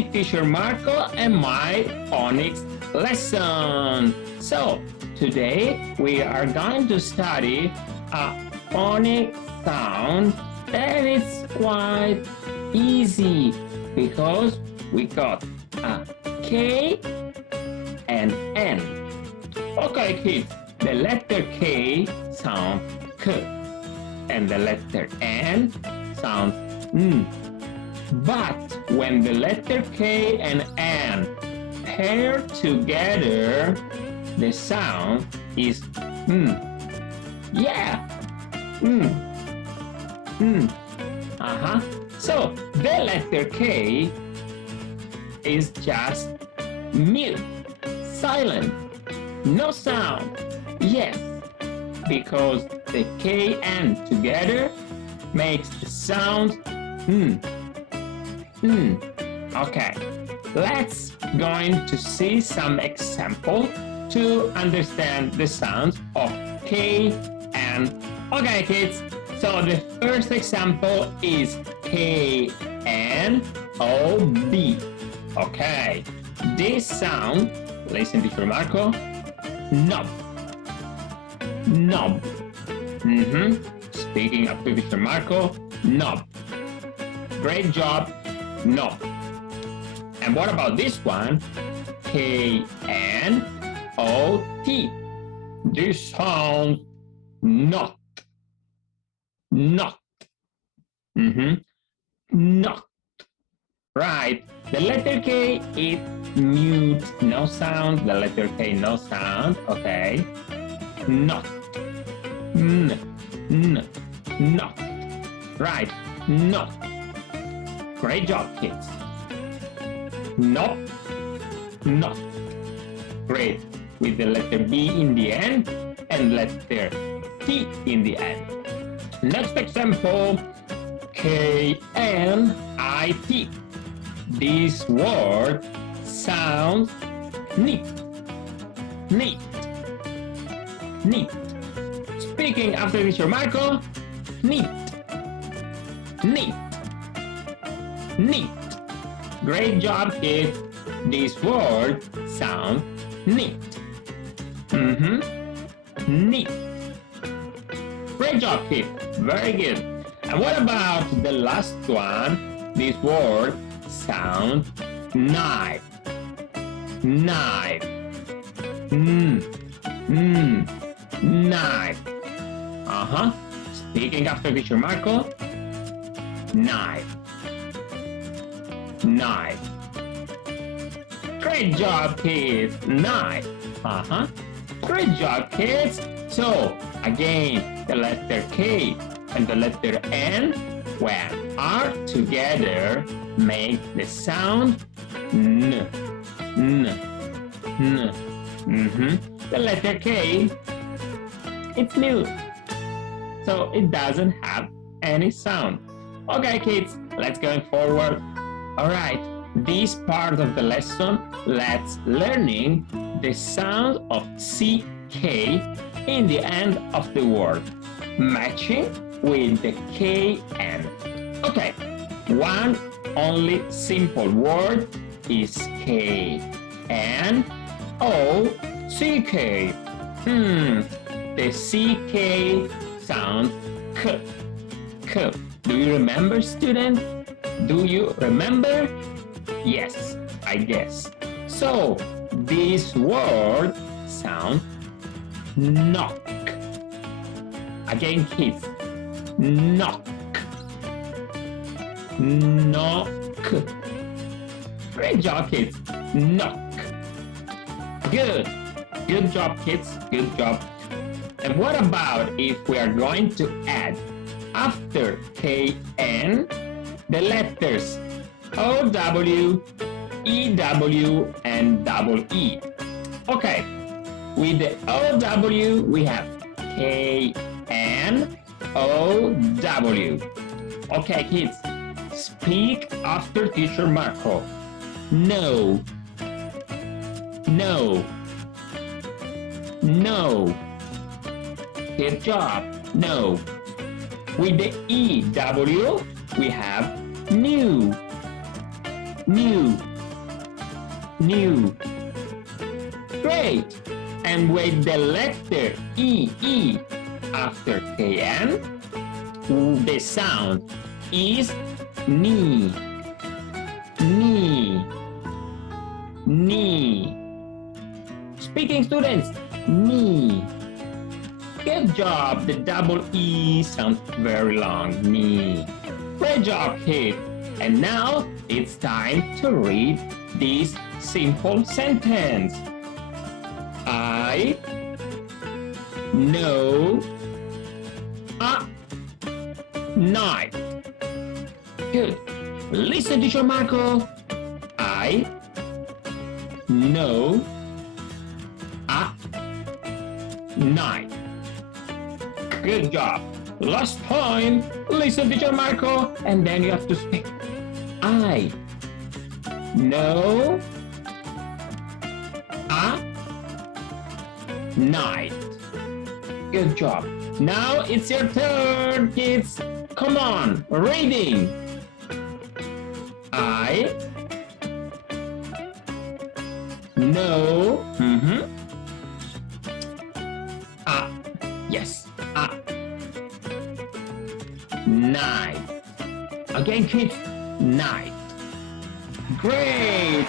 with teacher Marco and my phonics lesson. So today we are going to study a phonic sound that is quite easy because we got a K and N. Okay kids, the letter K sounds K and the letter N sounds N. But when the letter K and N pair together, the sound is Yeah. So the letter K is just mute, silent, no sound. Yes, because the K and together makes the sound Okay, let's going to see some example to understand the sounds of K and Okay kids, so the first example is K N O B. Okay, this sound, listen to Marco, knob, knob. Speaking of teacher Marco, knob. Great job, knob. And what about this one? K N O T. This sound not. Not. Not. Right. The letter K is mute, no sound. The letter K, no sound. Okay. Not. Not. Right. Not. Great job, kids. Not. Not. Great. With the letter B in the end and letter T in the end. Next example, K-N-I-T. This word sounds neat. Neat. Neat. Speaking after teacher Marco, neat. Neat. Neat. Great job, kids. This word sounds neat. Neat. Great job, kids. Very good. And what about the last one? This word sounds knife. Knife. Knife. Speaking after teacher Marco, knife. Knife. Great job, kids. Knife. Great job, kids. So, again, the letter K and the letter N, when are together, make the sound N. N. N. The letter K, it's mute, so it doesn't have any sound. Okay, kids, let's go forward. Alright, this part of the lesson, let's learning the sound of CK in the end of the word, matching with the KN. Okay, one only simple word is K N O C K. The CK sound K. K. Do you remember, students? Do you remember? Yes, I guess. So, this word sounds knock. Again, kids. Knock. Knock. Great job, kids. Knock. Good. Good job, kids. Good job. And what about if we are going to add after KN the letters OW, EW, and double E? Okay, with the OW we have KNOW. Okay, kids, speak after teacher Marco. No. No. No. Good job. No. With the EW, we have new. New. new. Great. And with the letter E after KN, the sound is ni. Ni. Ni. Speaking students, ni. Good job. The double E sounds very long. Ni. Great job, kids. And now it's time to read this simple sentence. I know a knife. Good. Listen, teacher Marco. I know a knife. Good job. Last time. Listen, teacher Marco. And then you have to speak. I know a knife. Good job. Now it's your turn, kids. Come on, reading. I know yes, a knife. Again, kids, knife. Great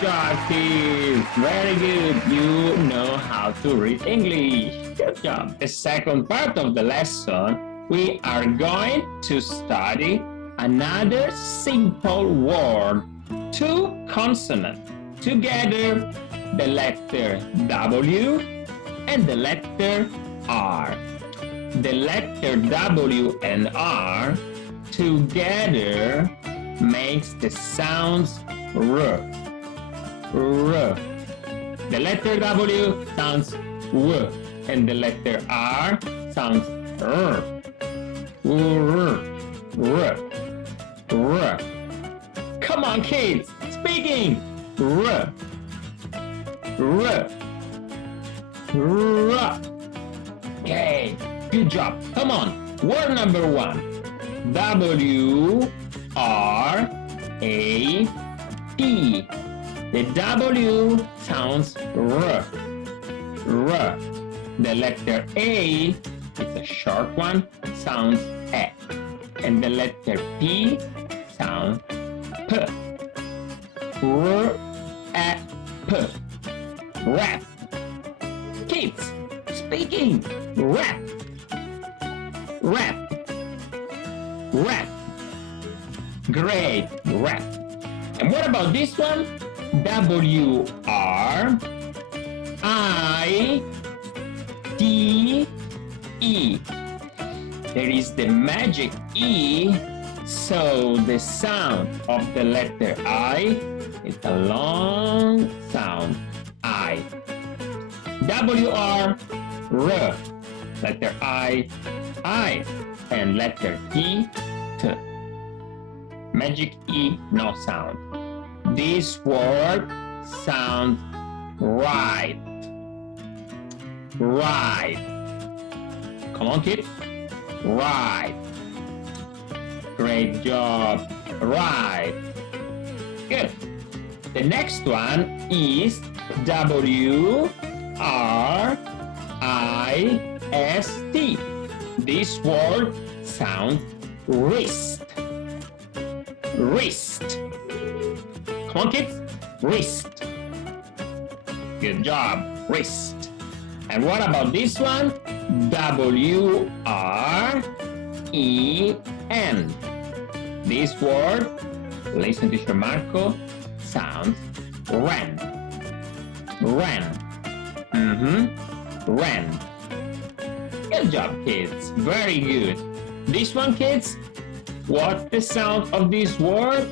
job, kids. Very good. You know how to read English. Good job. The second part of the lesson, we are going to study another simple word, two consonants. Together, the letter W and the letter R. The letter W and R together makes the sounds R. R. The letter W sounds W, and the letter R sounds R. R. R. R. Come on, kids, speaking. R. R. R. Okay, good job. Come on, word number one. W R A P. The W sounds R. R. The letter A, it's a short one, sounds E. And the letter P sounds P. R A P. Rap. Kids, speaking. Rap. Rap. Rap. Great, rap. And what about this one? W R I T E. There is the magic E, so the sound of the letter I is a long sound. I. W R R. Letter I. And letter T. T. Magic E, no sound. This word sounds right. Right. Come on, kids. Right. Great job. Right. Good. The next one is W R I S T. This word sounds wrist. Wrist. Come on, kids. Wrist. Good job. Wrist. And what about this one? W R E N. This word, listen to Marco, sounds ren. Ren. Ren. Good job, kids. Very good. This one, kids, what's the sound of this word?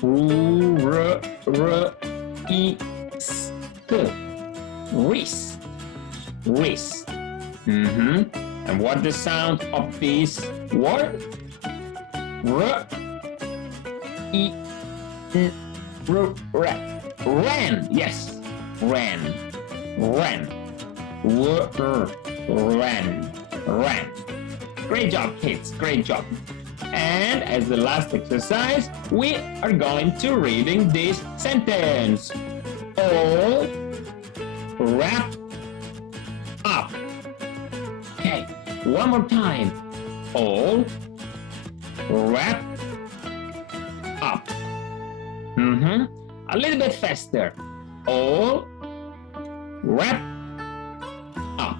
R-E-S-T. Wrist. Wrist. And what's the sound of this word? Ren. Yes. Ren. Ren. Ren. Ren. Great job, kids. Great job. And as the last exercise, we are going to reading this sentence. All wrap up. Okay, one more time. All wrap up. A little bit faster. All wrap up.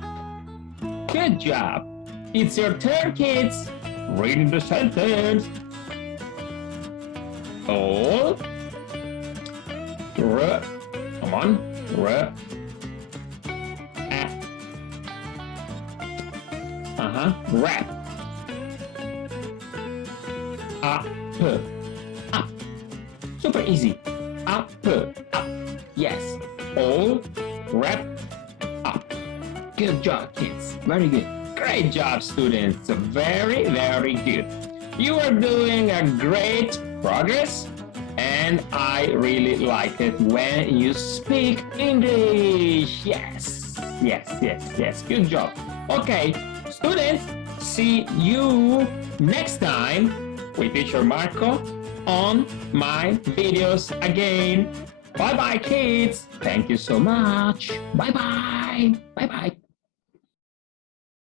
Good job. It's your turn, kids. Reading the sentence. All come on. Wrap up. Super easy. Up. Yes. All wrap up. Good job, kids. Very good. Great job, students. Very, very good. You are doing a great progress, and I really like it when you speak English. Yes. Good job. Okay, students, see you next time with teacher Marco on my videos again. Bye-bye, kids. Thank you so much. Bye-bye. Bye-bye.